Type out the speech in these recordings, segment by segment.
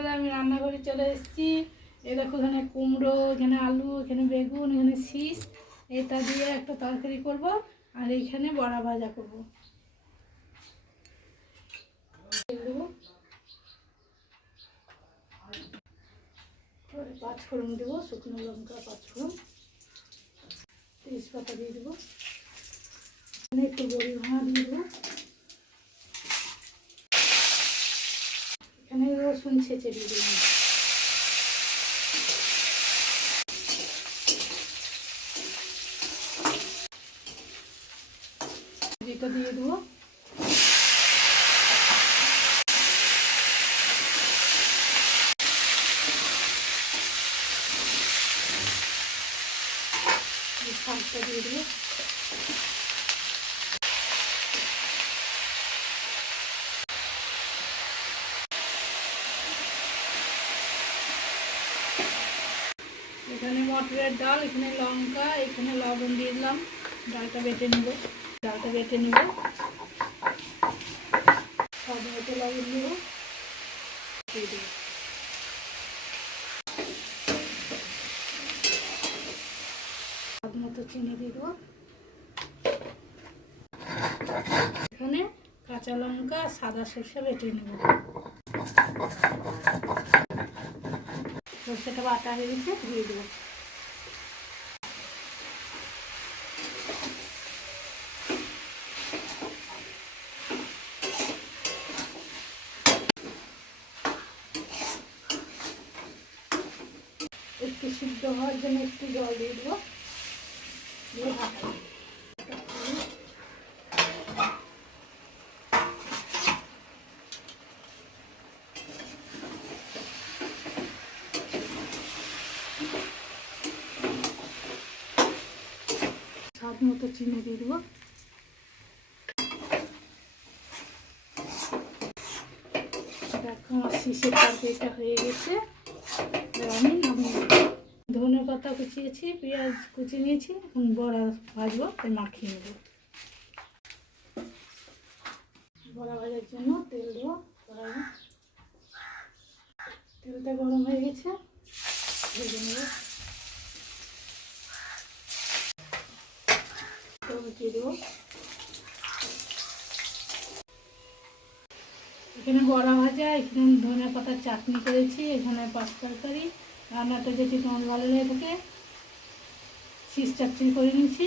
বন্ধুরা, আমি রান্নাঘরে চলে এসেছি। এই দেখো, এখানে কুমড়ো, এখানে আলু, এখানে বেগুন, এখানে শীষ, এটা দিয়ে একটা তরকারি করব। আর এইখানে বড়া ভাজা করব। পাঁচফোড়ন দেবো, শুকনো লঙ্কা, পাঁচফোড়ন, তেজপাতা দিয়ে দেবো, একটু বড়ি ভাঙা দিয়ে দেবো, এখানে রসুন ছেঁচে দিয়ে দিলাম, এটা দিয়ে দেবো, শাকটা দিয়ে দেবো, এখানে মটরের ডাল, এখানে লঙ্কা, এখানে লবণ দিয়ে দিলাম, ডালটা বেটে নেব, স্বাদ মতো লবণ দেব, দিয়ে দেবো, স্বাদ মতো চিনি দিয়ে দেবো, এখানে কাঁচা লঙ্কা, সাদা সরষে বেটে নেব, সরষেটা বাটা হয়ে গেছে, দিয়ে দেবো, একটু সিদ্ধ হওয়ার জন্য একটু জল দিয়ে দেবো, দিয়ে ঢাকা স্বাদ মতো চিনি দিয়ে দেবো, দেখো আমার শীষের তরকারিটা হয়ে গেছে। আমি ধনে পাতা কুচিয়েছি, পেঁয়াজ কুচি নিয়েছি, এখন বড়া ভাজবো, তাই মাখিয়ে নেব। বড়া ভাজার জন্য তেল দেবো, তেলটা গরম হয়ে গেছে, ভেজে নেব, উঠিয়ে দেবো। এখানে বড়া ভাজা, এখানে ধনে পাতার চাটনি করেছি, এখানে পাঁচ তরকারি, রান্নাটা যদি তোমার ভালো লাগে থাকে শীষ চাটনি করে নিয়েছি।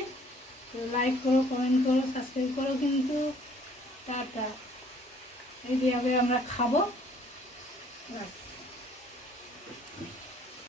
তো লাইক করো, কমেন্ট করো, সাবস্ক্রাইব করো কিন্তু। টাটা। এইভাবে আমরা খাবো।